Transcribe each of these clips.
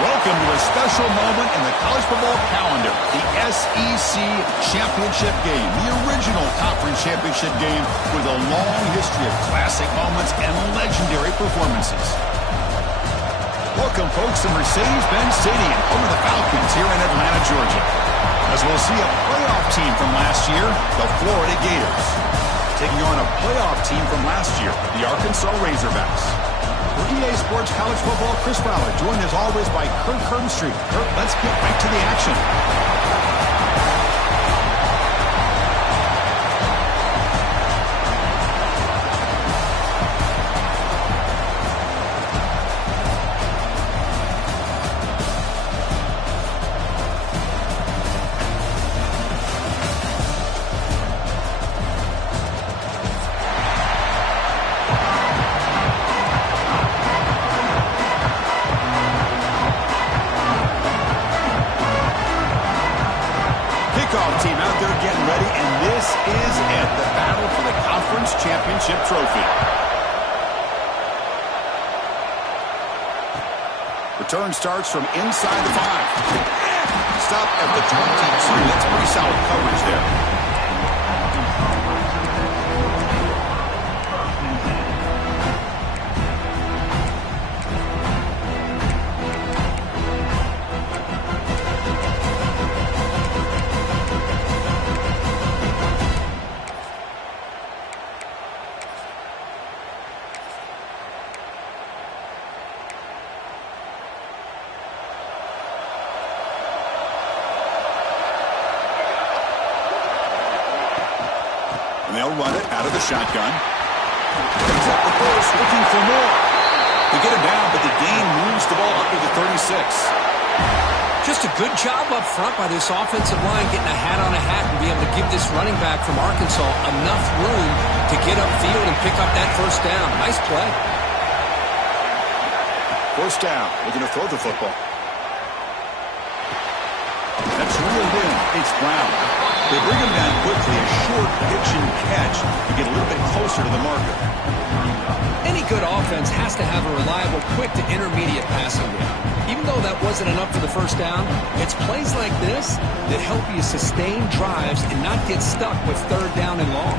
Welcome to a special moment in the college football calendar, the SEC Championship Game, the original conference championship game with a long history of classic moments and legendary performances. Welcome, folks, to Mercedes-Benz Stadium, home of the Falcons here in Atlanta, Georgia. As we'll see a playoff team from last year, the Florida Gators, taking on a playoff team from last year, the Arkansas Razorbacks. For EA Sports College Football, Chris Fowler, joined as always by Kirk Herbstreit. Kirk, let's get right to the action. Team out there getting ready, and this is it, the battle for the conference championship trophy. Return starts from inside the 5. Stop at the 22. That's pretty solid coverage there. And they'll run it out of the shotgun. Comes up the post, looking for more. They get it down, but the gain moves the ball up to the 36. Just a good job up front by this offensive line, getting a hat on a hat and be able to give this running back from Arkansas enough room to get upfield and pick up that first down. Nice play. First down, looking to throw the football. That's reeled in. It's Brown. They bring him down quickly, a short pitch and catch to get a little bit closer to the marker. Any good offense has to have a reliable, quick to intermediate passing game. Even though that wasn't enough for the first down, it's plays like this that help you sustain drives and not get stuck with third down and long.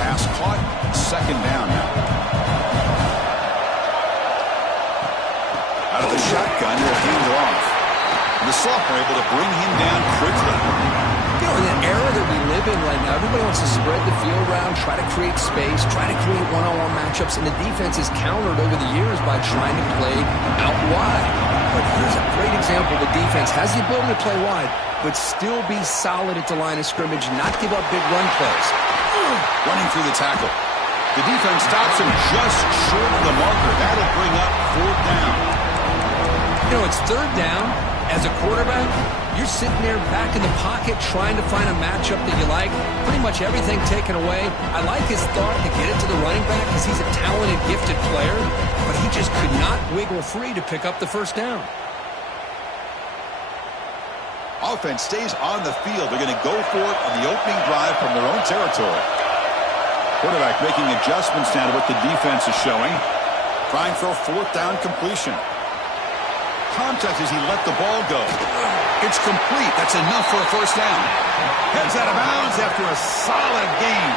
Pass caught, second down now. Out of the shotgun, he'll hand it off. The sophomore able to bring him down quickly. You know, in the era that we live in right now, everybody wants to spread the field around, try to create space, try to create one-on-one matchups, and the defense is countered over the years by trying to play out wide. But here's a great example. The defense has the ability to play wide, but still be solid at the line of scrimmage, not give up big run plays. Running through the tackle. The defense stops him just short of the marker. That'll bring up fourth down. You know, it's third down. As a quarterback, you're sitting there back in the pocket trying to find a matchup that you like. Pretty much everything taken away. I like his thought to get it to the running back because he's a talented, gifted player, but he just could not wiggle free to pick up the first down. Offense stays on the field. They're going to go for it on the opening drive from their own territory. Quarterback making adjustments now to what the defense is showing. Trying for a fourth down completion. Contact as he let the ball go. It's complete. That's enough for a first down. Heads out of bounds after a solid gain.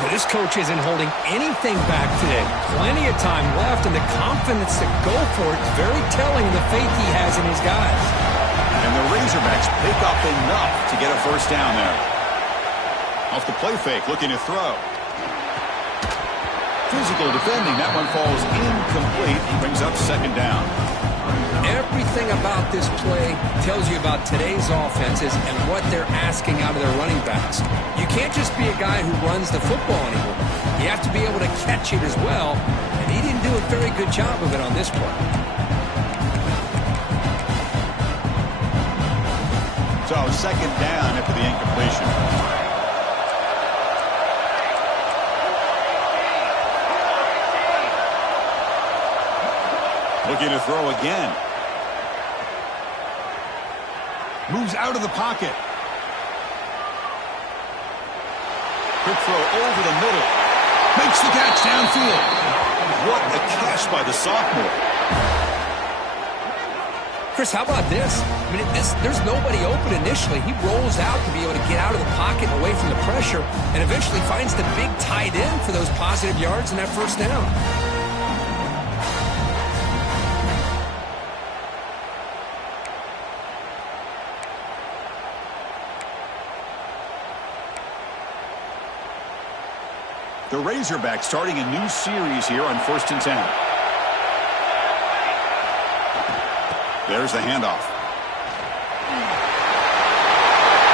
Well, this coach isn't holding anything back today. Plenty of time left, and the confidence to go for it is very telling the faith he has in his guys. And the Razorbacks pick up enough to get a first down there. Off the play fake, looking to throw. Physical defending. That one falls incomplete. He brings up second down. Everything about this play tells you about today's offenses and what they're asking out of their running backs. You can't just be a guy who runs the football anymore. You have to be able to catch it as well, and he didn't do a very good job of it on this play. So second down after the incompletion. Looking to throw again. Moves out of the pocket. Quick throw over the middle. Makes the catch downfield. What a catch by the sophomore. Chris, how about this? I mean, there's nobody open initially. He rolls out to be able to get out of the pocket and away from the pressure, and eventually finds the big tight end for those positive yards and that first down. The Razorbacks starting a new series here on 1st and 10. There's the handoff.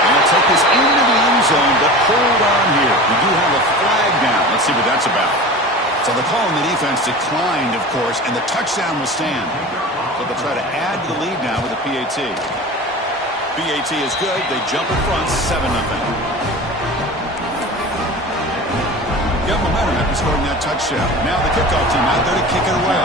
They'll take this into the end zone, but hold on here. We do have a flag down. Let's see what that's about. So the call on the defense declined, of course, and the touchdown will stand. So they'll try to add to the lead now with a PAT. PAT is good. They jump in front, 7-0. Got momentum after scoring that touchdown. Now the kickoff team out there to kick it away.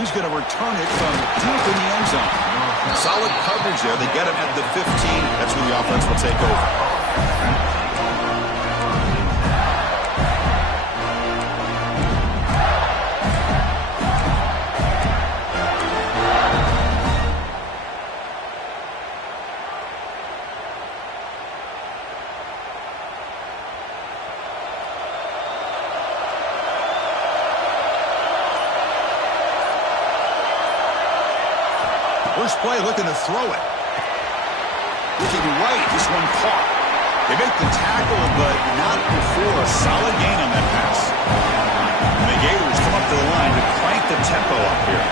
He's going to return it from deep in the end zone. Solid coverage there. They get him at the 15. That's where the offense will take over. First play looking to throw it. Looking right, this one caught. They make the tackle, but not before a solid gain on that pass. And the Gators come up to the line to crank the tempo up here.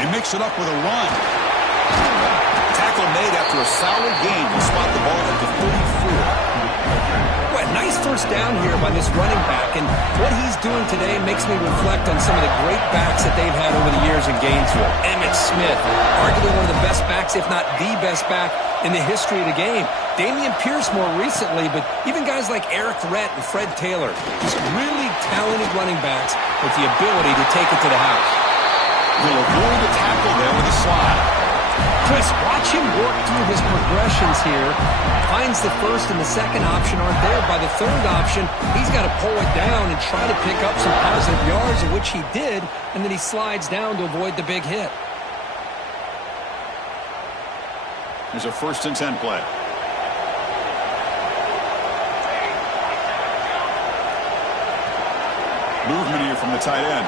They mix it up with a run. Tackle made after a solid gain. Will spot the ball at the 44. Nice first down here by this running back, and what he's doing today makes me reflect on some of the great backs that they've had over the years in Gainesville. Emmitt Smith, arguably one of the best backs, if not the best back in the history of the game. Damian Pierce more recently, but even guys like Eric Rett and Fred Taylor, just really talented running backs with the ability to take it to the house. He'll avoid the tackle there with a slide. Chris, watch him work through his progressions here. Finds the first and the second option aren't there. By the third option, he's got to pull it down and try to pick up some positive yards, of which he did, and then he slides down to avoid the big hit. There's a 1st and 10 play. Movement here from the tight end.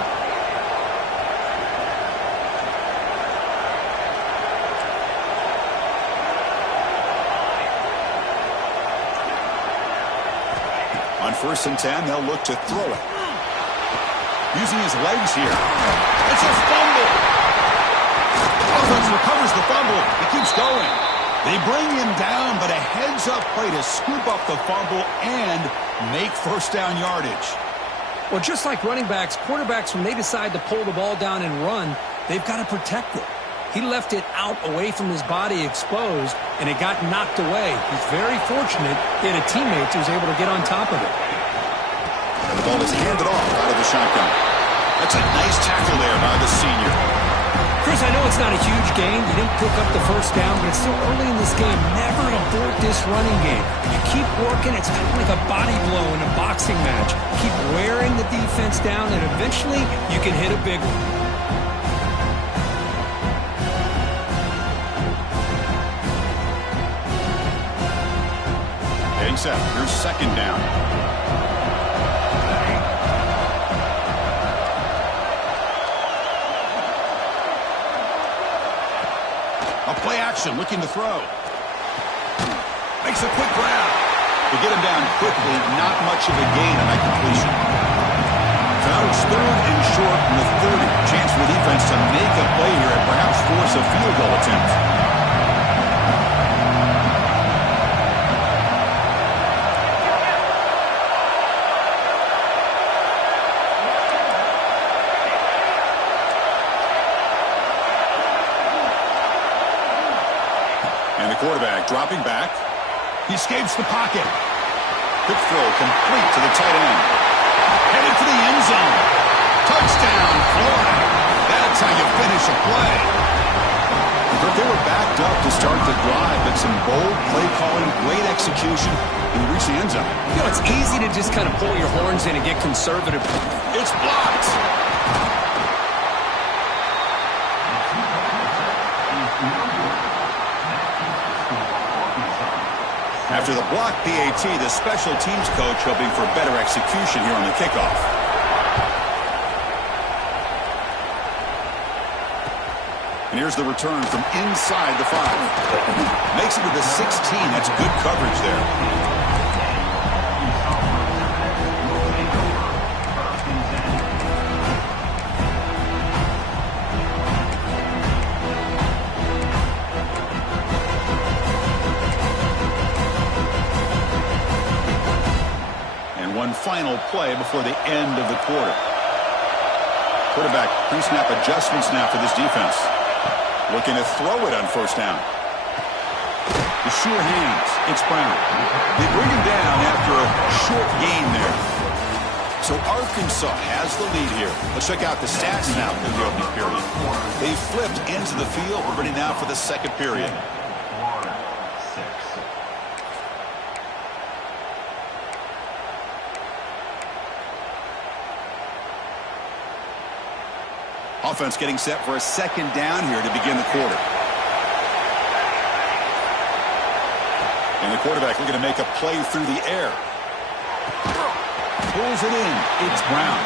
On 1st and 10, they'll look to throw it. Using his legs here. It's a fumble. Offense recovers the fumble. He keeps going. They bring him down, but a heads-up play to scoop up the fumble and make first down yardage. Well, just like running backs, quarterbacks, when they decide to pull the ball down and run, they've got to protect it. He left it out away from his body exposed, and it got knocked away. He's very fortunate he had a teammate who was able to get on top of it. And the ball is handed off out of the shotgun. That's a nice tackle there by the senior. Chris, I know it's not a huge gain. You didn't pick up the first down, but it's still early in this game. Never abort this running game. You keep working. It's kind of like a body blow in a boxing match. Keep wearing the defense down, and eventually you can hit a big one. Getting set. Here's second down. A play action, looking to throw. Makes a quick grab. To get him down quickly, not much of a gain on that completion. So now it's 3rd and short from the 30. Chance for the defense to make a play here and perhaps force a field goal attempt. And the quarterback dropping back. He escapes the pocket. Quick throw complete to the tight end. Headed for the end zone. Touchdown, Florida. That's how you finish a play. But they were backed up to start the drive, but some bold play calling, great execution, and reach the end zone. You know, it's easy to just kind of pull your horns in and get conservative. It's blocked. After the block PAT, the special teams coach hoping for better execution here on the kickoff. And here's the return from inside the 5. Makes it to the 16. That's good coverage there. One final play before the end of the quarter. Quarterback pre-snap adjustments now for this defense. Looking to throw it on first down. The sure hands. It's Brown. They bring him down after a short gain there. So Arkansas has the lead here. Let's check out the stats now in the opening period. They flipped into the field. We're ready now for the second period. Offense getting set for a second down here to begin the quarter. And the quarterback looking to make a play through the air. Pulls it in. It's Brown.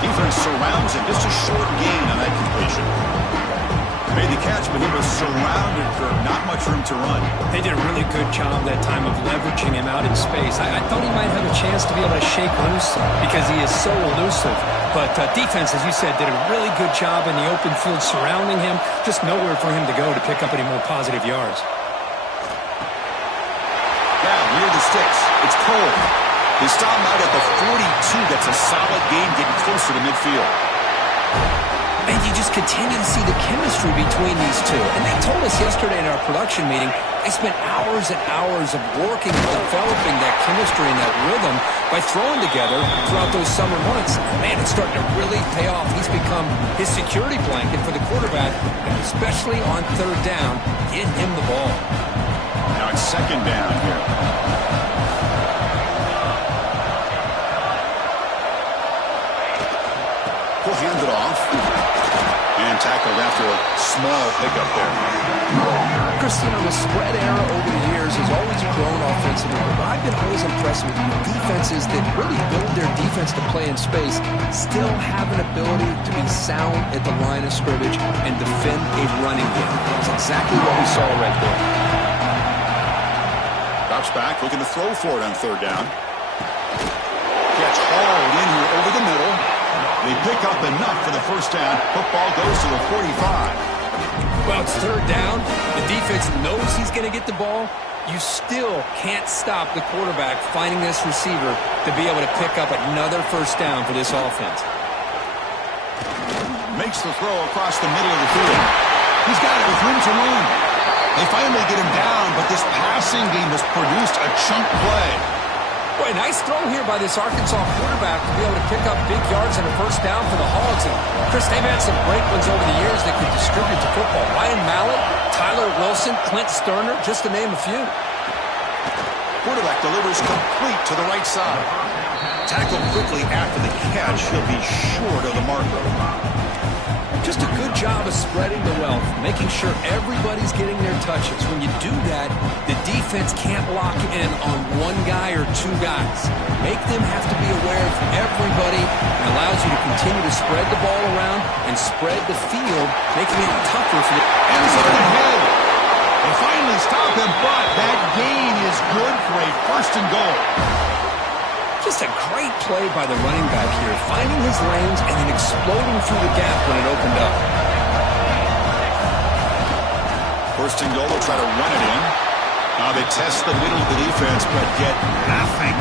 Defense surrounds him. Just a short gain on that completion. Made the catch, but he was surrounded for not much room to run. They did a really good job that time of leveraging him out in space. I thought he might have a chance to be able to shake loose because he is so elusive. But defense, as you said, did a really good job in the open field surrounding him. Just nowhere for him to go to pick up any more positive yards. Now, near the sticks. It's Cole. They stop him out at the 42. That's a solid gain getting closer to midfield. And you just continue to see the chemistry between these two. And they told us yesterday in our production meeting, they spent hours and hours of working and developing that chemistry and that rhythm by throwing together throughout those summer months. Man, it's starting to really pay off. He's become his security blanket for the quarterback, and especially on third down, getting him the ball. Now it's second down here. He'll hand it off. And tackled after a small pickup there. Christina, the spread era over the years has always grown offensively, but I've been always impressed with defenses that really build their defense to play in space, still have an ability to be sound at the line of scrimmage and defend a running game. That's exactly what we saw right there. Drops back, looking to throw for it on third down. Gets hauled in here over the middle. They pick up enough for the first down. Football goes to the 45. Well, it's third down. The defense knows he's going to get the ball. You still can't stop the quarterback finding this receiver to be able to pick up another first down for this offense. Makes the throw across the middle of the field. He's got it with room to run. They finally get him down, but this passing game has produced a chunk play. Boy, nice throw here by this Arkansas quarterback to be able to pick up big yards and a first down for the Hogs. And Chris, they've had some great ones over the years that could distribute the football. Ryan Mallett, Tyler Wilson, Clint Sterner, just to name a few. Quarterback delivers complete to the right side. Tackled quickly after the catch. He'll be short of the marker. Just a good job of spreading the wealth, making sure everybody's getting their touches. When you do that, the defense can't lock in on one guy or two guys. Make them have to be aware of everybody. It allows you to continue to spread the ball around and spread the field, making it tougher for the ends on the head. They finally stop him, but that gain is good for a first and goal. Just a great play by the running back here, finding his lanes and then exploding through the gap when it opened up. First and goal, they'll try to run it in. Now they test the middle of the defense, but get nothing.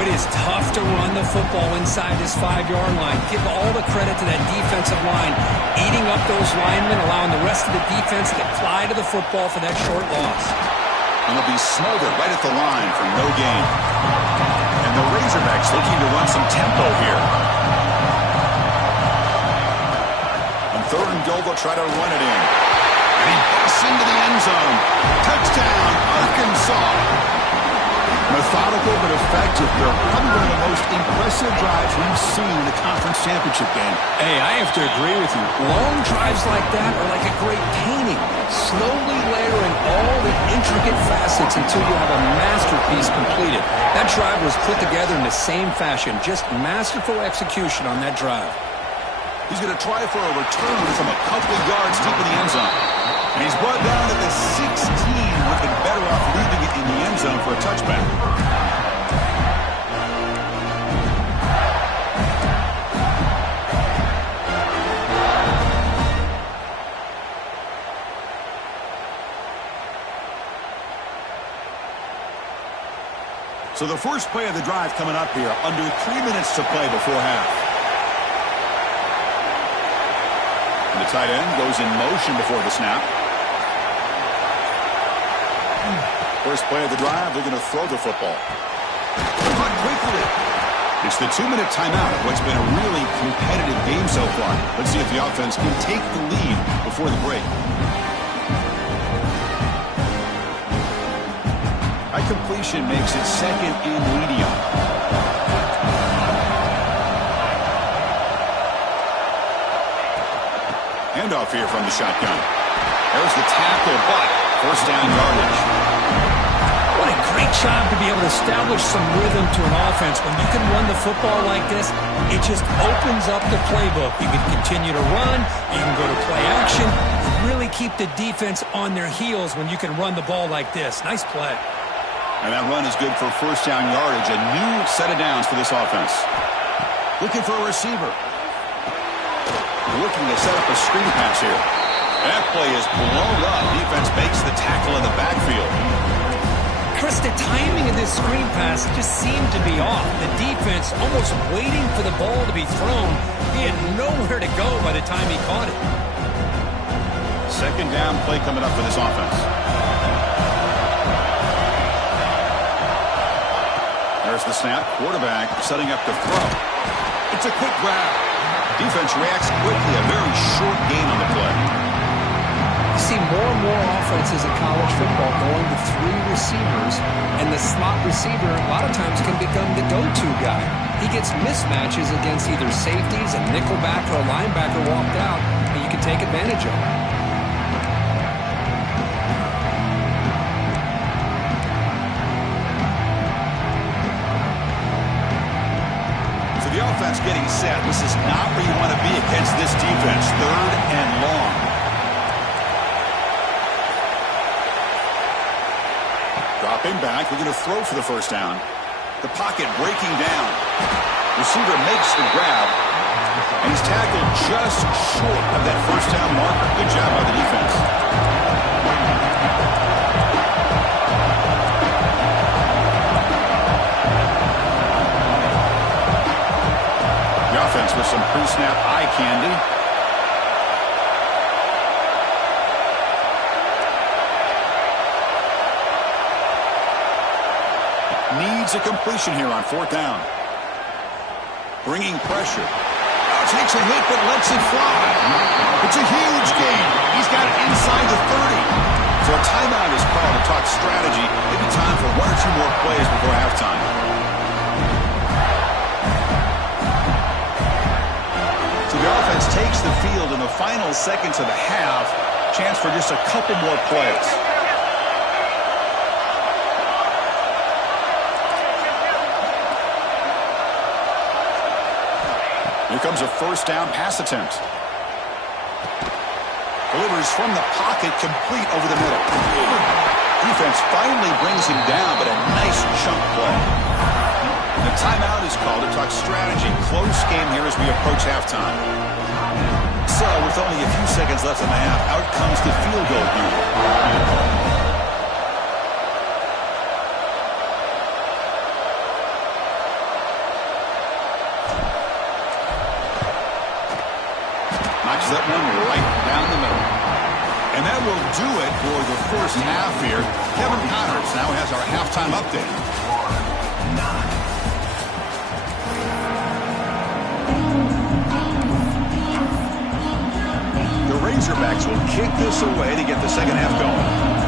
It is tough to run the football inside this 5-yard line. Give all the credit to that defensive line, eating up those linemen, allowing the rest of the defense to fly to the football for that short loss. And they'll be smothered right at the line for no gain. And the Razorbacks looking to run some tempo here. On third and goal, they'll try to run it in. And he busts into the end zone. Touchdown, Arkansas. Methodical but effective. They're probably one of the most impressive drives we've seen in the conference championship game. Hey, I have to agree with you. Long drives like that are like a great painting. Slowly layering all the intricate facets until you have a masterpiece completed. That drive was put together in the same fashion. Just masterful execution on that drive. He's going to try for a return from a couple of yards deep in the end zone. And he's brought down to the 16. Would have been better off leaving it in the end zone for a touchback. So the first play of the drive coming up here, under 3 minutes to play before half. And the tight end goes in motion before the snap. First play of the drive, they're going to throw the football. Caught quickly. It's the 2-minute timeout of what's been a really competitive game so far. Let's see if the offense can take the lead before the break. High completion makes it second and medium. Handoff here from the shotgun. There's the tackle, but first down yardage. What a great job to be able to establish some rhythm to an offense. When you can run the football like this, it just opens up the playbook. You can continue to run. You can go to play action. You really keep the defense on their heels when you can run the ball like this. Nice play. And that run is good for first down yardage. A new set of downs for this offense. Looking for a receiver. Looking to set up a screen pass here. That play is blown up. Defense makes the tackle in the backfield. Chris, the timing of this screen pass just seemed to be off. The defense almost waiting for the ball to be thrown. He had nowhere to go by the time he caught it. Second down play coming up for this offense. There's the snap. Quarterback setting up to throw. It's a quick grab. Defense reacts quickly. A very short gain on the play. You see more and more offenses in college football going to 3 receivers, and the slot receiver a lot of times can become the go-to guy. He gets mismatches against either safeties, a nickelback, or a linebacker walked out, and you can take advantage of it. The offense getting set. This is not where you want to be against this defense. Third and long. Dropping back. We're going to throw for the first down. The pocket breaking down. Receiver makes the grab. And he's tackled just short of that first down marker. Good job by the defense. Offense with some pre-snap eye candy. Needs a completion here on fourth down. Bringing pressure. Oh, takes a hit but lets it fly. It's a huge gain. He's got it inside the 30. So a timeout is called to talk strategy. Maybe time for 1 or 2 more plays before halftime. The offense takes the field in the final seconds of the half. Chance for just a couple more plays. Here comes a first down pass attempt. Delivers from the pocket, complete over the middle. Defense finally brings him down, but a nice chunk play. The timeout is called to talk strategy. Close game here as we approach halftime. So, with only a few seconds left in the half, out comes the field goal here. Knocks that one right down the middle. And that will do it for the first half here. Kevin Connors now has our halftime update. The Razorbacks will kick this away to get the second half going.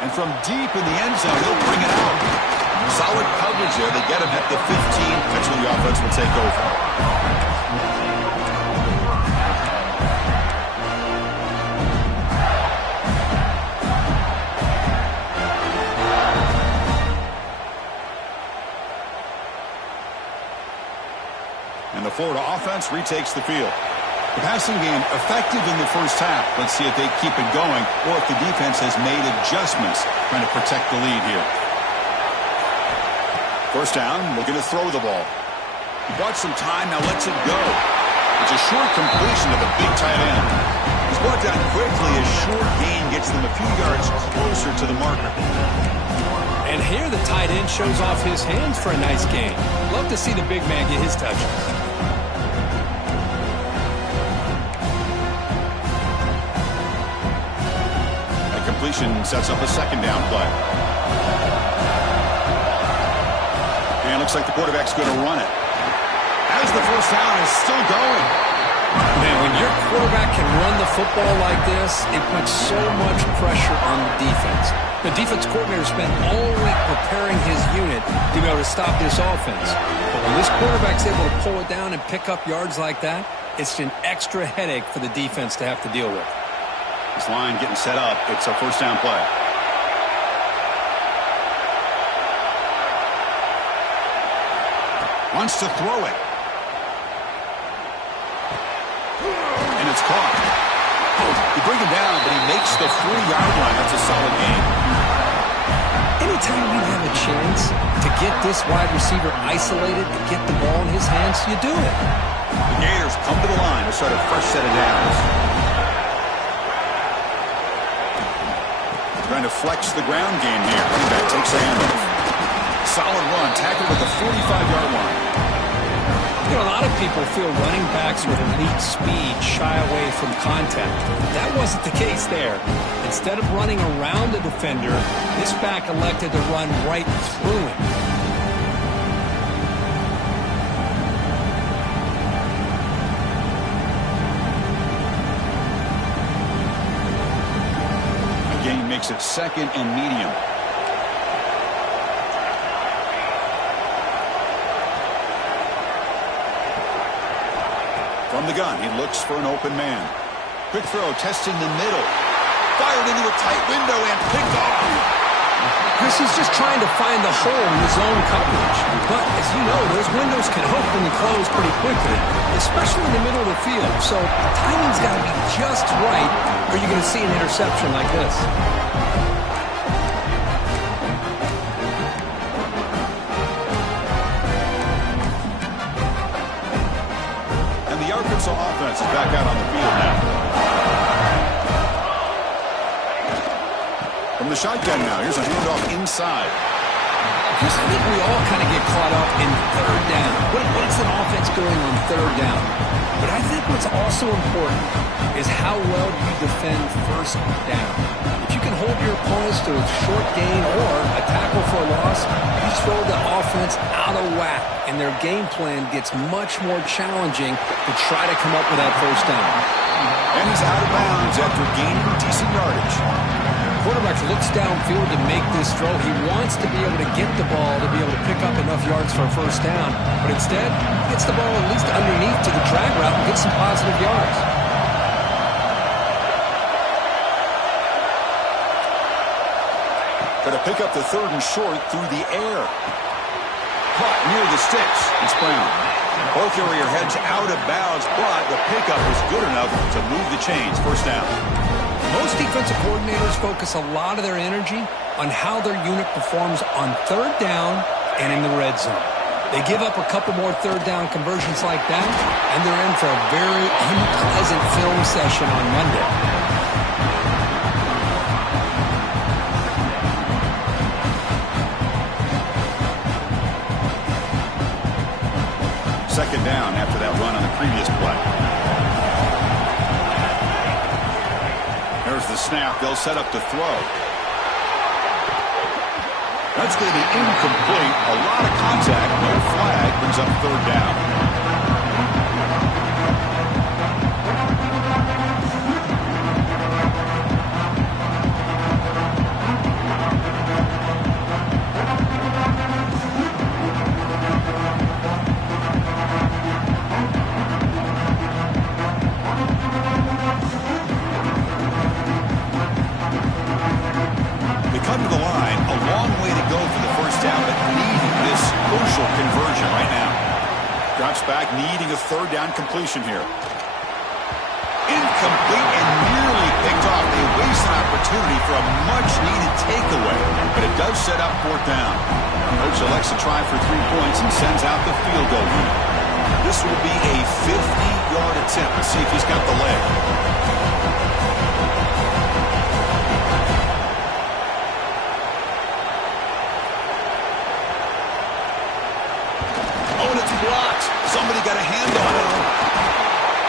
And from deep in the end zone, he'll bring it out. Solid coverage there. They get him at the 15. That's where the offense will take over. And the Florida offense retakes the field. The passing game effective in the first half. Let's see if they keep it going or if the defense has made adjustments trying to protect the lead here. First down, looking to throw the ball. He bought some time, now lets it go. It's a short completion of the big tight end. He's brought down quickly. A short gain gets them a few yards closer to the marker. And here the tight end shows off his hands for a nice gain. Love to see the big man get his touches. Completion sets up a second down play. And looks like the quarterback's going to run it. As the first down is still going. Man, when your quarterback can run the football like this, it puts so much pressure on the defense. The defense coordinator spent all week preparing his unit to be able to stop this offense. But when this quarterback's able to pull it down and pick up yards like that, it's an extra headache for the defense to have to deal with. This line getting set up. It's a first down play. Wants to throw it. And it's caught. He brings it down, but he makes the 40-yard line. That's a solid gain. Anytime you have a chance to get this wide receiver isolated, to get the ball in his hands, you do it. The Gators come to the line to start a fresh set of downs. Trying to flex the ground game here. Running back takes a handoff. Solid run, tackled at the 45-yard line. You know, a lot of people feel running backs with elite speed shy away from contact. That wasn't the case there. Instead of running around the defender, this back elected to run right through him. Makes it second and medium. From the gun, he looks for an open man. Quick throw, testing the middle. Fired into a tight window and picked off. Chris is just trying to find the hole in his own coverage. But, as you know, those windows can open and close pretty quickly, especially in the middle of the field. So, the timing's got to be just right, or you're going to see an interception like this. And the Arkansas offense is back out on the field now. From the shotgun now, here's a handoff inside. Chris, I think we all kind of get caught up in third down. What's an offense doing on third down? But I think what's also important is how well do you defend first down. If you can hold your opponents to a short gain or a tackle for a loss, you throw the offense out of whack, and their game plan gets much more challenging to try to come up with that first down. And he's out of bounds after gaining decent yardage. Quarterback looks downfield to make this throw. He wants to be able to get the ball to be able to pick up enough yards for a first down, but instead, he gets the ball at least underneath to the drag route and gets some positive yards. Going to pick up the third and short through the air. Caught near the sticks. It's Brown. Ball carrier heads out of bounds, but the pickup is good enough to move the chains. First down. Most defensive coordinators focus a lot of their energy on how their unit performs on third down and in the red zone. They give up a couple more third down conversions like that, and they're in for a very unpleasant film session on Monday. Second down after that run on the previous play. There's the snap. They'll set up to throw. That's going to be incomplete. A lot of contact. No flag. Brings up third down. Come to the line, a long way to go for the first down, but needing this crucial conversion right now. Drops back, needing a third down completion here. Incomplete and nearly picked off. They waste an opportunity for a much-needed takeaway, but it does set up fourth down. Coach elects to try for 3 points and sends out the field goal unit. This will be a 50-yard attempt. Let's see if he's got the leg. Somebody got a hand on it.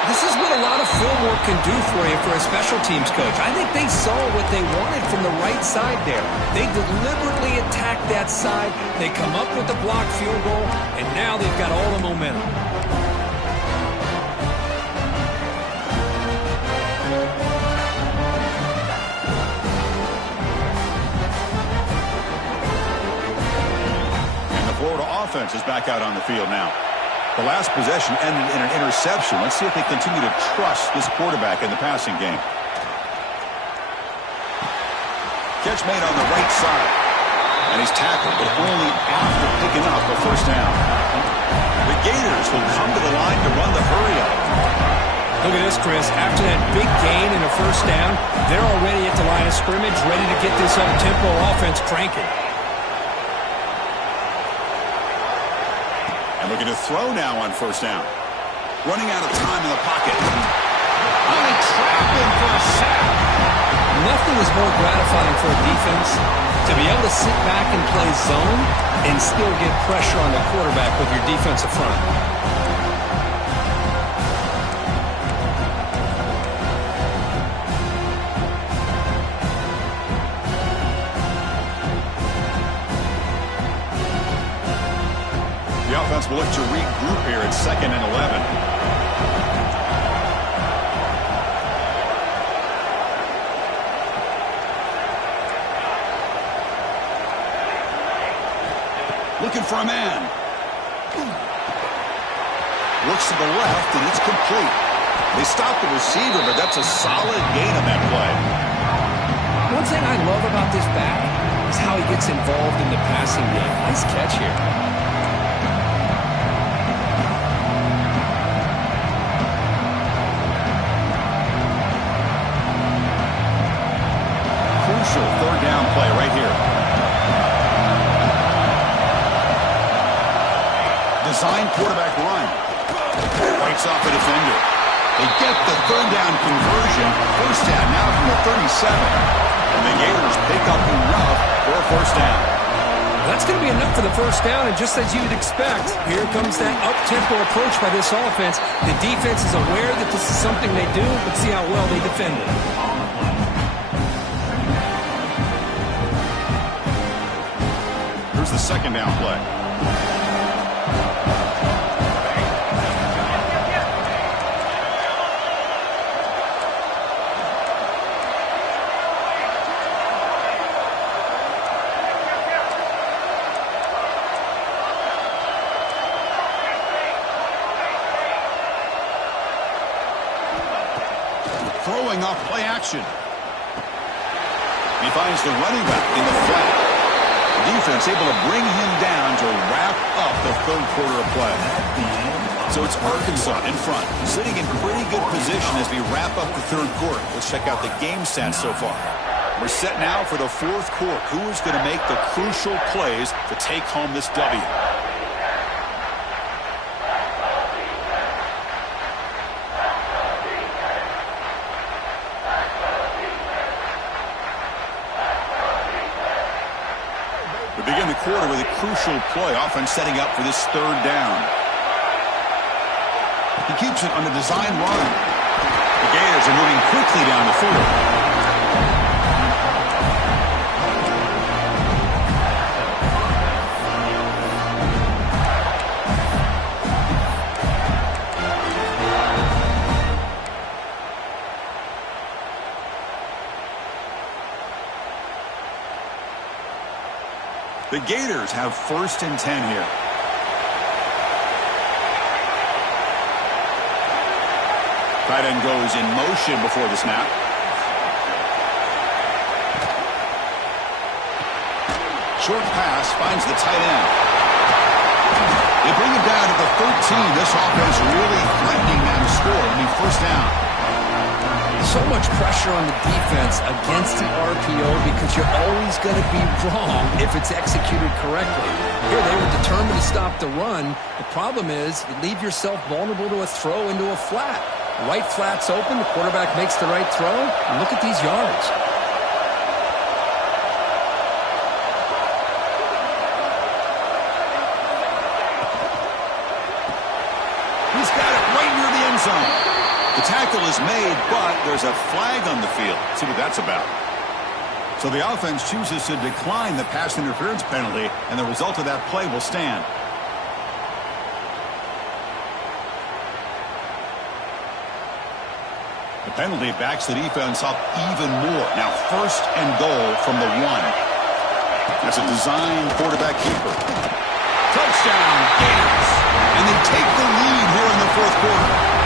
This is what a lot of film work can do for you for a special teams coach. I think they saw what they wanted from the right side there. They deliberately attacked that side. They come up with the blocked field goal, and now they've got all the momentum. And the Florida offense is back out on the field now. The last possession ended in an interception. Let's see if they continue to trust this quarterback in the passing game. Catch made on the right side. And he's tackled, but only after picking up a first down. The Gators will come to the line to run the hurry-up. Look at this, Chris. After that big gain and a first down, they're already at the line of scrimmage, ready to get this up-tempo offense cranking. Looking to throw now on first down. Running out of time in the pocket. Only trapping for a sack. Nothing is more gratifying for a defense to be able to sit back and play zone and still get pressure on the quarterback with your defensive front. Will look to regroup here at 2nd and 11. Looking for a man. Looks to the left, and it's complete. They stop the receiver, but that's a solid gain on that play. One thing I love about this back is how he gets involved in the passing game. Nice catch here. Third down play right here. Design quarterback run. Fights off a defender. They get the third down conversion. First down now from the 37. And the Gators pick up enough for a first down. That's going to be enough for the first down, and just as you'd expect, here comes that up-tempo approach by this offense. The defense is aware that this is something they do. Let's see how well they defend it. Here's the second down play. Throwing off play action. He finds the running back in the flat. The defense able to bring him down to wrap up the third quarter of play. So it's Arkansas in front, sitting in pretty good position as we wrap up the third quarter. Let's check out the game stats so far. We're set now for the fourth quarter. Who is going to make the crucial plays to take home this W? We begin the quarter with a crucial play, offense setting up for this third down. He keeps it on the design run. The Gators are moving quickly down the field. The Gators have 1st and 10 here. Tight end goes in motion before the snap. Short pass finds the tight end. They bring him down to the 13. This offense really threatening them to score. I mean, first down. So much pressure on the defense against the RPO because you're always going to be wrong if it's executed correctly. Here they were determined to stop the run. The problem is you leave yourself vulnerable to a throw into a flat. Right flat's open, the quarterback makes the right throw, and look at these yards. He's got it right near the end zone. The tackle is made, but there's a flag on the field. See what that's about. So the offense chooses to decline the pass interference penalty, and the result of that play will stand. The penalty backs the defense up even more. Now 1st and goal from the 1. That's a design quarterback keeper. Touchdown, Gators. And they take the lead here in the fourth quarter.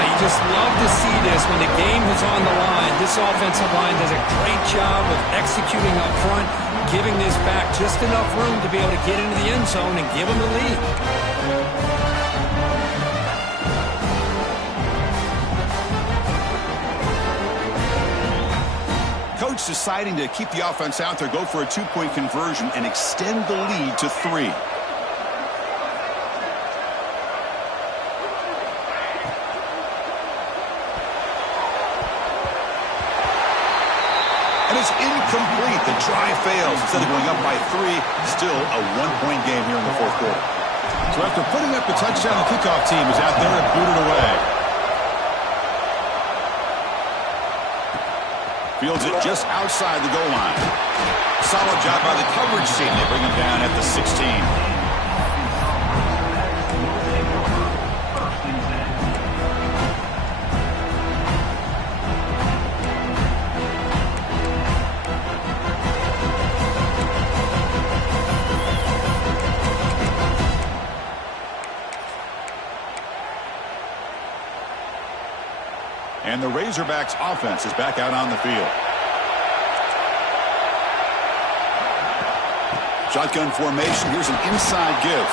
You just love to see this when the game is on the line. This offensive line does a great job of executing up front, giving this back just enough room to be able to get into the end zone and give them the lead. Coach deciding to keep the offense out there, go for a 2-point conversion, and extend the lead to 3. And it's incomplete. The try fails. Instead of going up by 3, still a 1-point game here in the fourth quarter. So after putting up the touchdown, the kickoff team is out there and booted away. Fields it just outside the goal line. Solid job by the coverage team. They bring him down at the 16. And the Razorbacks offense is back out on the field. Shotgun formation. Here's an inside give.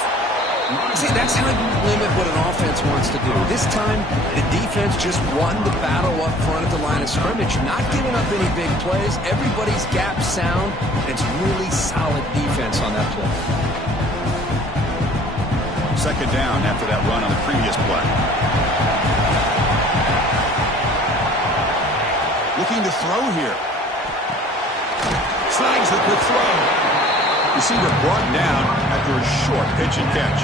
See, that's how you limit what an offense wants to do. This time, the defense just won the battle up front at the line of scrimmage, not giving up any big plays. Everybody's gap sound. It's really solid defense on that play. Second down after that run on the previous play. Looking to throw here. Snags the quick throw. Receiver brought down after a short pitch and catch.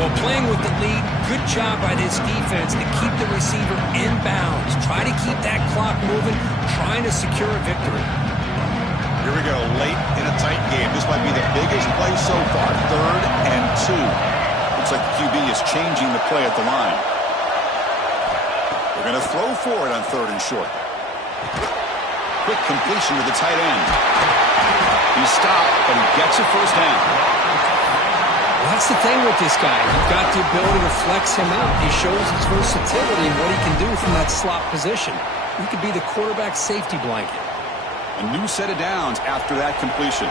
Well, playing with the lead, good job by this defense to keep the receiver in bounds. Try to keep that clock moving, trying to secure a victory. Here we go, late in a tight game. This might be the biggest play so far. 3rd and 2. Looks like the QB is changing the play at the line. They're going to throw for it on 3rd and short. Quick completion to the tight end. He stopped, but he gets a first down. Well, that's the thing with this guy. You've got the ability to flex him out. He shows his versatility and what he can do from that slot position. He could be the quarterback safety blanket. A new set of downs after that completion.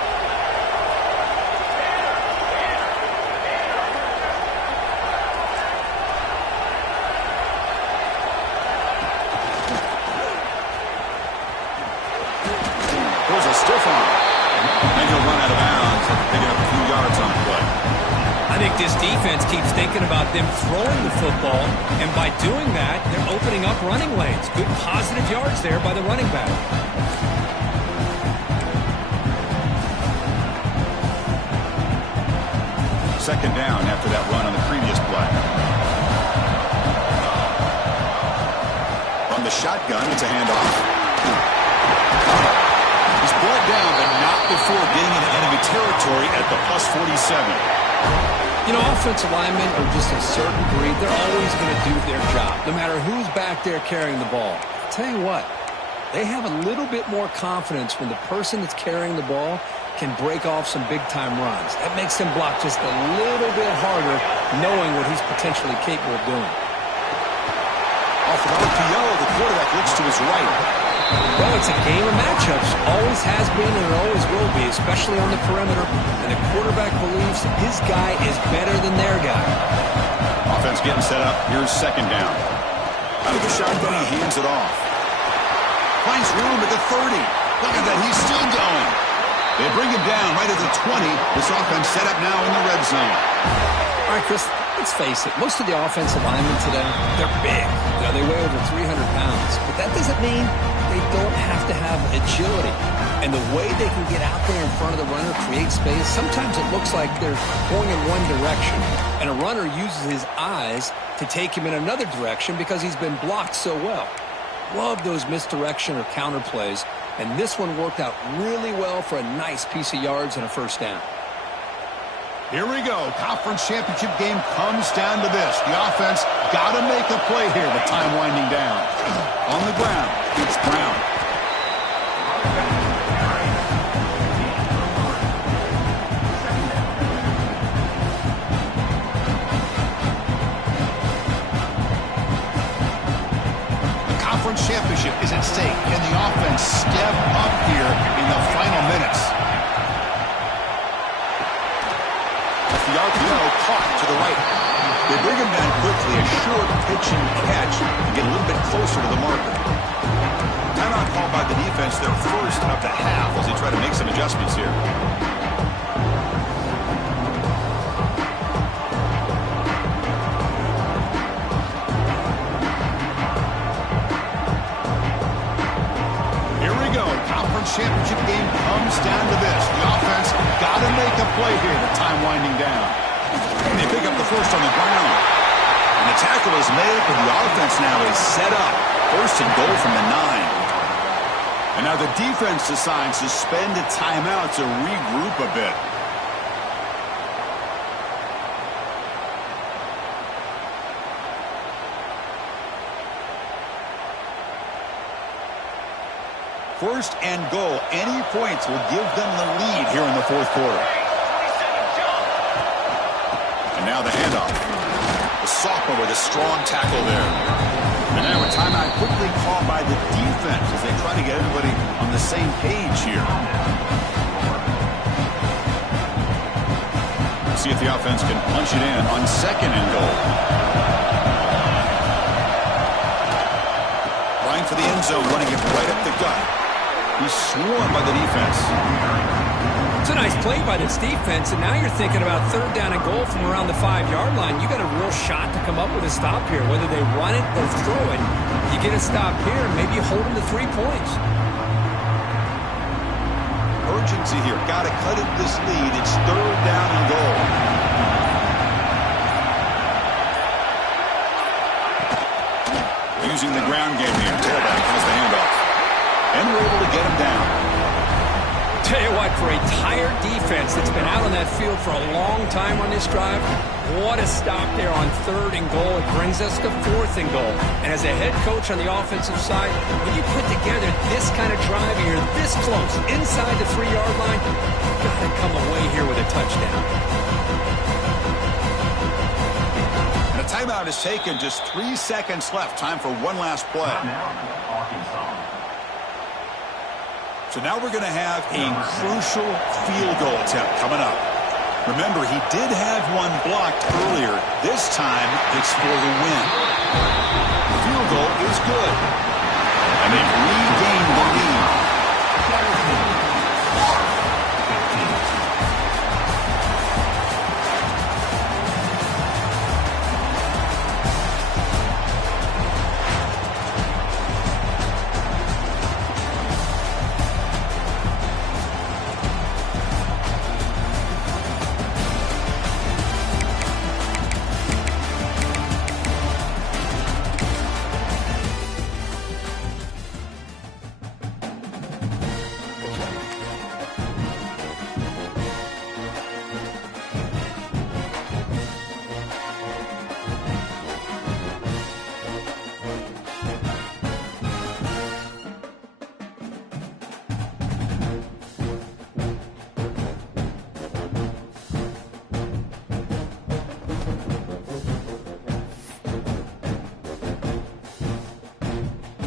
this defense keeps thinking about them throwing the football, and by doing that, they're opening up running lanes. Good positive yards there by the running back. Second down after that run on the previous play. From the shotgun, it's a handoff. He's brought down, but not before getting into enemy territory at the plus 47. You know, offensive linemen are just a certain breed. They're always going to do their job, no matter who's back there carrying the ball. I'll tell you what, they have a little bit more confidence when the person that's carrying the ball can break off some big-time runs. That makes him block just a little bit harder, knowing what he's potentially capable of doing. Off an RPO, the quarterback looks to his right. Well, it's a game of matchups. Always has been and it always will be, especially on the perimeter. And the quarterback believes his guy is better than their guy. Offense getting set up. Here's second down. Out of the shotgun, he hands it off. Finds room at the 30. Look at that. He's still going. They bring him down right at the 20. This offense set up now in the red zone. All right, Chris, let's face it. Most of the offensive linemen today, they're big. You know, they weigh over 300 pounds. But that doesn't mean they don't have to have agility. And the way they can get out there in front of the runner, create space, sometimes it looks like they're going in one direction. And a runner uses his eyes to take him in another direction because he's been blocked so well. Love those misdirection or counter plays. And this one worked out really well for a nice piece of yards and a first down. Here we go. Conference championship game comes down to this. The offense got to make a play here with time winding down. On the ground, it's Brown. The conference championship is at stake. Can the offense step up here in the final minutes? The RPO caught to the right. They bring him down quickly, a short pitch and catch to get a little bit closer to the marker. Timeout called by the defense, their first of the half as they try to make some adjustments here. Here we go. Conference championship game comes down to this. The offense got to make a play here. The time winding down. And they pick up the first on the ground. And the tackle is made, but the offense now is set up. First and goal from the 9. And now the defense decides to spend a timeout to regroup a bit. First and goal. Any points will give them the lead here in the fourth quarter. And now the handoff. The sophomore with a strong tackle there. And now a timeout quickly called by the defense as they try to get everybody on the same page here. See if the offense can punch it in on second and goal. Line for the end zone, running it right up the gut. He's swarmed by the defense. It's a nice play by this defense, and now you're thinking about third down and goal from around the 5-yard line. You got a real shot to come up with a stop here, whether they run it or throw it. You get a stop here, and maybe you hold them to 3 points. Urgency here. Got to cut it this lead. It's third down and goal. Using the ground game here. Tailback has the handoff. And we're able to get him down. Tell you what, for a tired defense that's been out on that field for a long time on this drive, what a stop there on third and goal. It brings us to fourth and goal. And as a head coach on the offensive side, when you put together this kind of drive and you're this close inside the 3-yard line, you've got to come away here with a touchdown. And a timeout is taken. Just 3 seconds left. Time for one last play. So now we're going to have a crucial field goal attempt coming up. Remember, he did have one blocked earlier. This time, it's for the win. The field goal is good. And they've regained the lead